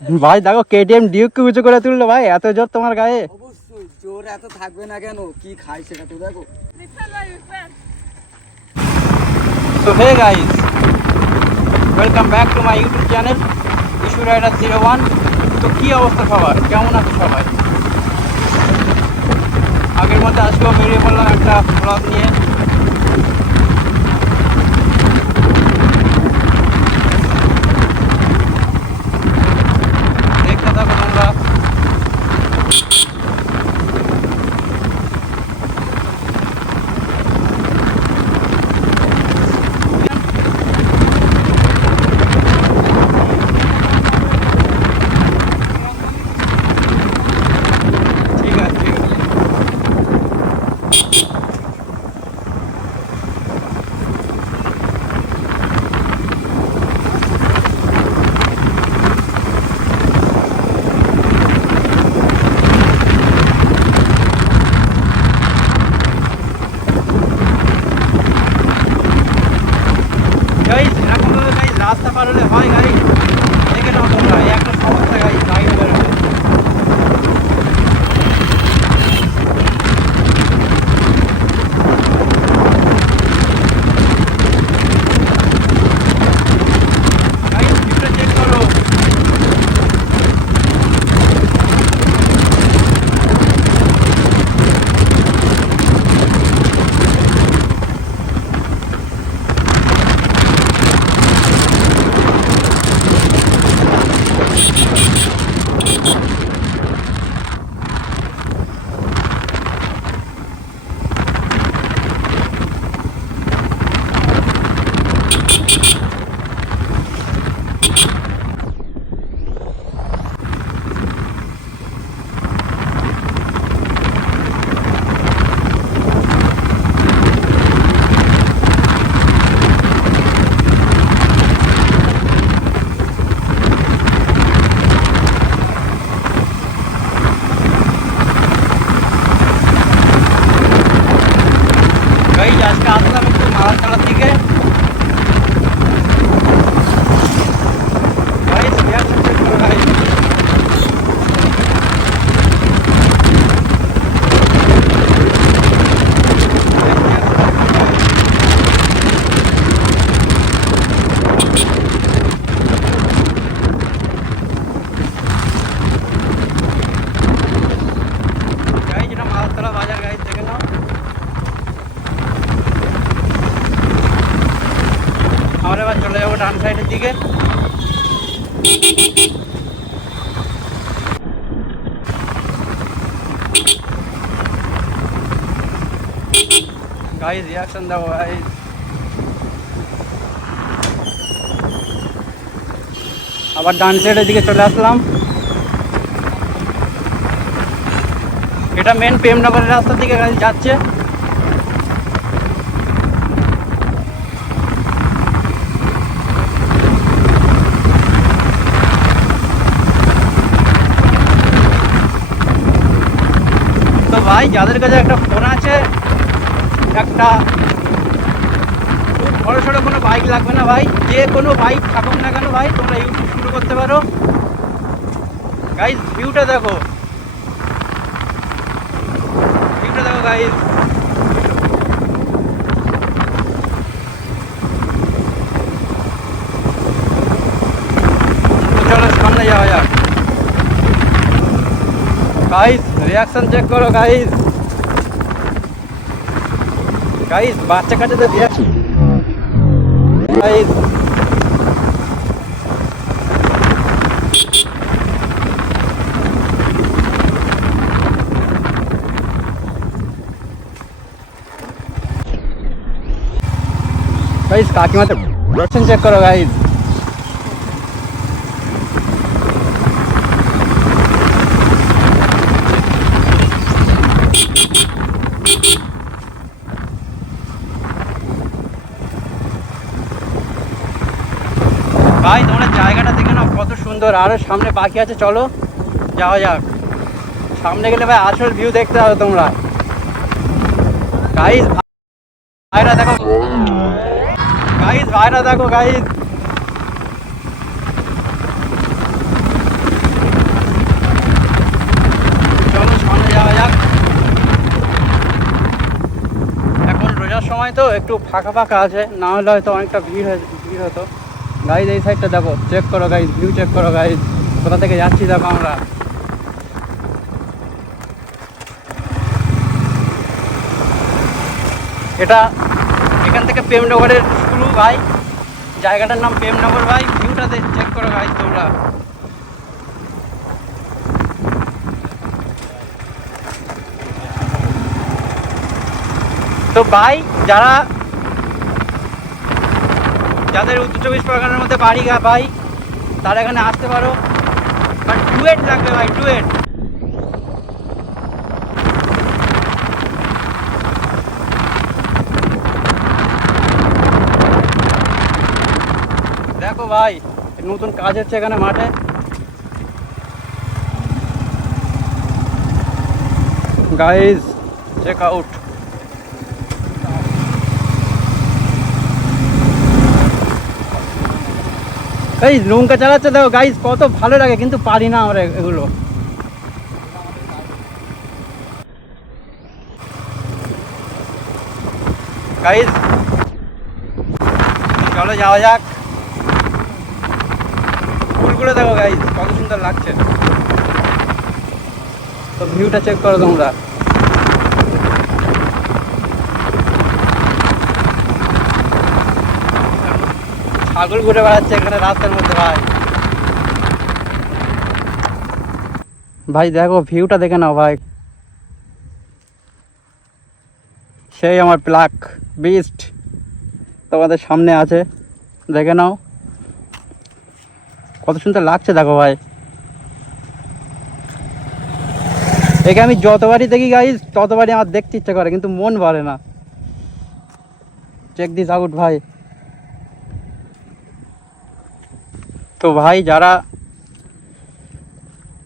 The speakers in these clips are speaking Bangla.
ভাই দেখো কেটিএম ডিউককে উঁচু করে তুললো ভাই, এত জোর তোমার গায়ে। অবশ্যই জোর এত থাকবে না কেন, কি খাই সেটা তো দেখো। So hey guys, welcome back to my YouTube channel Issue Rider 01। তো কি অবস্থা সবার, কেমন আছে সবাই? আগের মধ্যে আজকেও বেরিয়ে পড়লাম একটা ব্লগ নিয়ে। দেখতে থাকো তোমরা। ঠিক আছে, ঠিক আছে। গাইস এরকম ভাবে গাইস রাস্তা পার হলে হয় গাইস, দেখে নাও তোমরা, এই একটা সমস্যা গাইস বাইরে বেরোলে। গাইস ভিডিওটা চেক করো। গাইস আজকে আসলাম একটু মালাতলার দিকে। গাইস রিয়াকশন চেক করো গাইস। গাইস এটা মালাতলা বাজার গাইস, দেখে নাও। আমরা এবার চলে যাবো ডান সাইডের দিকে। গাইস রিয়াকশন দাও গাইস। আবার ডান সাইডের দিকে চলে আসলাম। এটা মেন প্রেমনগরের রাস্তার দিকে গাইস যাচ্ছে। তো ভাই যাদের কাছে একটা ফোন আছে, একটা খুব বড় সড়ো কোনো বাইক লাগবে না ভাই, যে কোনো বাইক থাকুক না কেন ভাই, তোমরা ইউটিউব শুরু করতে পারো। গাইস ভিউটা দেখো, ভিউটা দেখো গাইস। তো চলো সামনে যাওয়া যাক। গাইস রিয়াকশন চেক করো গাইস। গাইস বাচ্চা কাচ্চাদের রিয়াকশন গাইস। গাইস কাকিমাদের রিয়াকশন চেক করো গাইস। ভাই তোমরা জায়গাটা দেখে নাও কত সুন্দর, আরো সামনে বাকি আছে, চলো যাওয়া যাক। সামনে গেলে ভাই আসল ভিউ দেখতে হবে তোমরা। গাইস ভাইরা দেখো, গাইস ভাইরা দেখো গাইস। সময় তো একটু ফাঁকা ফাঁকা আছে, না হলে হয়তো অনেকটা ভিড় হতো। গাইজ এই সাইডটা দেখো, চেক করো গাইজ, ভিউ চেক করো গাইজ, কোথা থেকে যাচ্ছি দেখো আমরা। এখান থেকে প্রেমনগরের শুরু ভাই, জায়গাটার নাম প্রেমনগর ভাই। ভিউটা চেক করো গাইজ তোমরা। তো ভাই যাদের উত্তর 24 পরগনার মধ্যে বাড়ি ভাই, তারা এখানে আসতে পারো, বাট ডুয়েট লাগবে ভাই, ডুয়েট। দেখো ভাই, নতুন কাজ হচ্ছে এখানে মাঠে। Guys check out. এই নৌকা চালাচ্ছে দেখো গাইজ, কত ভালো লাগে, কিন্তু পারি না আমরা এগুলো। গাইজ চলো যাওয়া যাক। ফুলগুলো দেখো গাইজ, কত সুন্দর লাগছে। তো ভিউটা চেক করো তোমরা। ছাগল ঘুরে বেড়াচ্ছে এখানে রাস্তার মধ্যে ভাই। ভাই দেখো ভিউটা দেখে নাও ভাই, সেই আমার ব্ল্যাক বিস্ট তোমাদের সামনে আছে, দেখে নাও কত সুন্দর লাগছে দেখো ভাই। একে আমি যতবারই দেখি গাইজ, ততবারই আমার দেখতে ইচ্ছে করে, কিন্তু মন ভরে না। চেক দিস আউট ভাই। তো ভাই যারা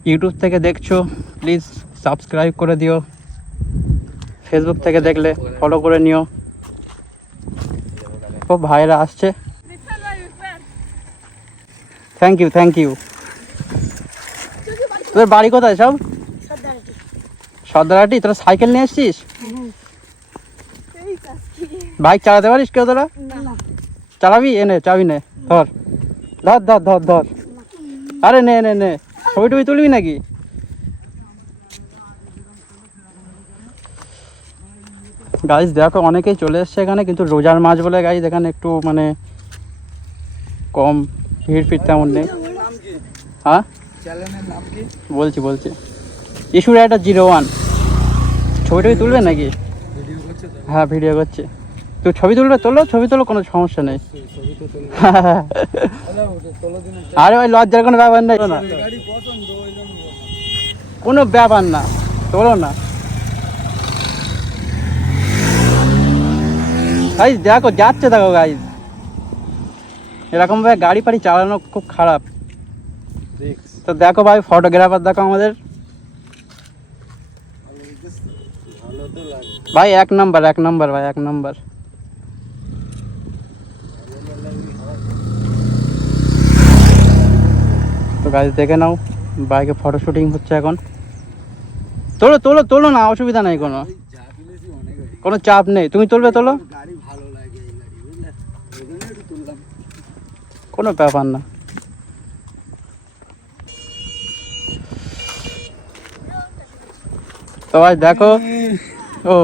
ইউটিউব থেকে দেখছো প্লিজ সাবস্ক্রাইব করে দিও, ফেসবুক থেকে দেখলে ফলো করে নিও। ও ভাইরা আসছে, থ্যাংক ইউ। তোদের বাড়ি কোথায় সব? সর্দারহাটি। তোরা সাইকেল নিয়ে এসছিস? বাইক চালাতে পারিস কেউ তোরা? চালাবি? এনে চাবি নে, ধর ধর ধর ধর ধর। আরে নে নে নে, ছবি টবি তুলবি নাকি? গাইজ দেখো অনেকেই চলে এসছে এখানে, কিন্তু রোজার মাছ বলে গাইজ এখানে একটু মানে কম ভিড় ফির তেমন নেই। হ্যাঁ বলছি ইস্যু রাইডার 01। ছবি টবি তুলবে নাকি? হ্যাঁ ভিডিও করছে। তুই ছবি ছবি তোলো, কোনো সমস্যা নেই। আরে ভাই লজ্জার কোনো ব্যাপার নেই, কোনো ব্যাপার না, তোলো না। গাইজ দেখো যাচ্ছে, দেখো গাইজ এরকম ভাবে গাড়ি ফাড়ি চালানো খুব খারাপ। তো দেখো ভাই ফটোগ্রাফার দেখো আমাদের ভাই, এক নাম্বার ভাই, এক নাম্বার। তো গাইজ দেখে নাও, বাইকে ফটো শুটিং হচ্ছে এখন। তোলো না, অসুবিধা নেই, কোনো চাপ নেই, তুমি তুলবে তোলো, কোনো ব্যাপার না। তো ভাই দেখো, ও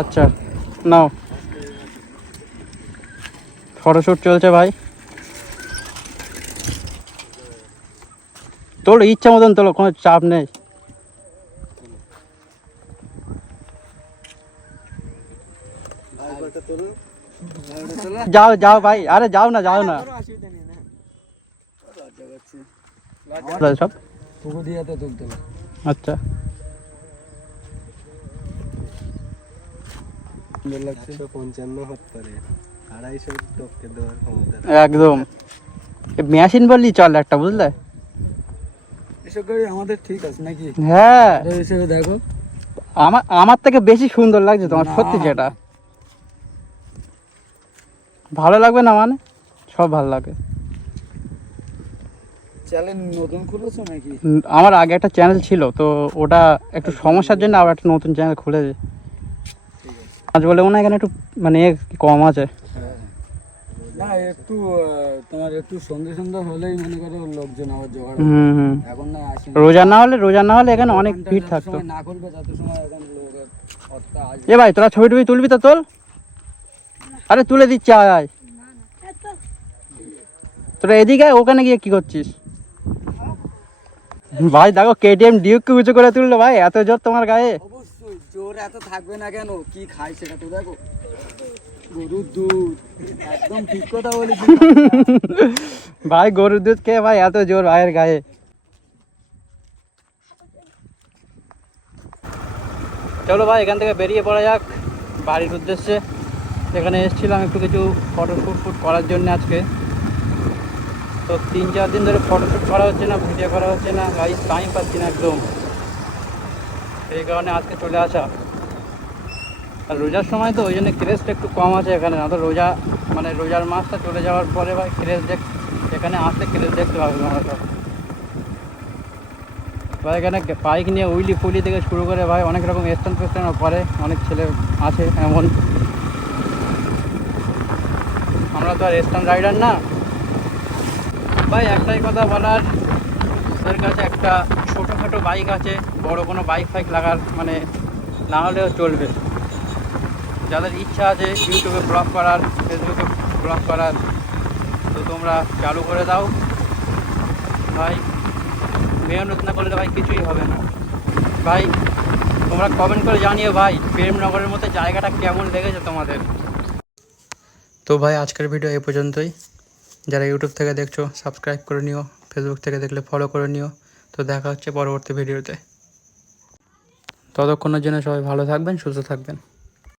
আচ্ছা নাও, ফটোশুট চলছে ভাই। তোলো ইচ্ছা মতন তোলো, কোনো চাপ নেই। যাও ভাই, আরে যাও না সব আচ্ছা। একদম মেশিন বললি চল একটা, বুঝলে? আমাদের ঠিক আছে নাকি? হ্যাঁ দেখো আমার থেকে বেশি সুন্দর লাগছে তোমার, সত্যি। যেটা ভালো লাগবে না মানে, সব ভালো লাগে। চ্যানেল নতুন খুলেছো নাকি? আমার আগে একটা চ্যানেল ছিল, তো ওটা একটু সমস্যার জন্য আবার একটা নতুন চ্যানেল খুলেছে। আজ বলে মনে হয় এখানে একটু মানে কম আছে। না একটু তোমার একটু সন্ধ্যে হলেই মনে করো লোকজন আবার জোগাড় এখন না আসে রোজা না হলে এখানে অনেক ভিড় থাকতো। না করবে তত সময় এখন লোকের অতটা আসবে। এ ভাই তোরা ছবি টবি তুলবি তো তোল, আরে তুলে দিচ্ছি আয়। তোরা এদিকে আয়, ওখানে গিয়ে কি করছিস? ভাই দেখো কেটিএম ডিউককে উঁচু করে তুললো ভাই, এত জোর তোমার গায়ে। অবশ্যই জোর এত থাকবে না কেন, কি খাই সেটা তো দেখো। গরুর দুধ, একদম ঠিক কথা বলেছি ভাই গরুর দুধ খেয়ে ভাই এত জোর ভাইয়ের গায়ে। চলো ভাই এখান থেকে বেরিয়ে পড়া যাক বাড়ির উদ্দেশ্যে। এখানে এসেছিলাম একটু কিছু ফটোশ্যুট করার জন্য আজকে। তো 3-4 দিন ধরে ফটোশ্যুট করা হচ্ছে না, ভিডিও করা হচ্ছে না, গাইস টাইম পাচ্ছি না একদম। এই কারণে আজকে চলে আসা। আর রোজার সময় তো ওই জন্য ক্রেজটা একটু কম আছে এখানে, না তো রোজার মাসটা চলে যাওয়ার পরে ভাই এখানে আসলে ক্রেজ দেখতে পাবে তোমরা সব। ভাই এখানে বাইক নিয়ে উইলি ফুলি থেকে শুরু করে ভাই অনেক রকম স্ট্যান্ড ফেস্ট্যান্ডও পরে, অনেক ছেলে আছে এমন। আমরা তো আর স্ট্যান্ড রাইডার না ভাই। একটাই কথা বলার, ওদের কাছে একটা ছোটোখাটো বাইক আছে, বড় কোনো বাইক ফাইক লাগার মানে না হলেও চলবে। যাদের ইচ্ছা আছে ইউটিউবে ব্লগ করার, ফেসবুকে ব্লগ করার, তো তোমরা চালু করে দাও ভাই। মেহনত না করলে ভাই কিছুই হবে না ভাই। তোমরা কমেন্ট করে জানিও ভাই প্রেমনগরের মতো জায়গাটা কেমন লেগেছে তোমাদের। তো ভাই আজকের ভিডিও এই পর্যন্তই। যারা ইউটিউব থেকে দেখছো সাবস্ক্রাইব করে নিও, ফেসবুক থেকে দেখলে ফলো করে নিও। তো দেখা হচ্ছে পরবর্তী ভিডিওতে। ততক্ষণের জন্য সবাই ভালো থাকবেন, সুস্থ থাকবেন।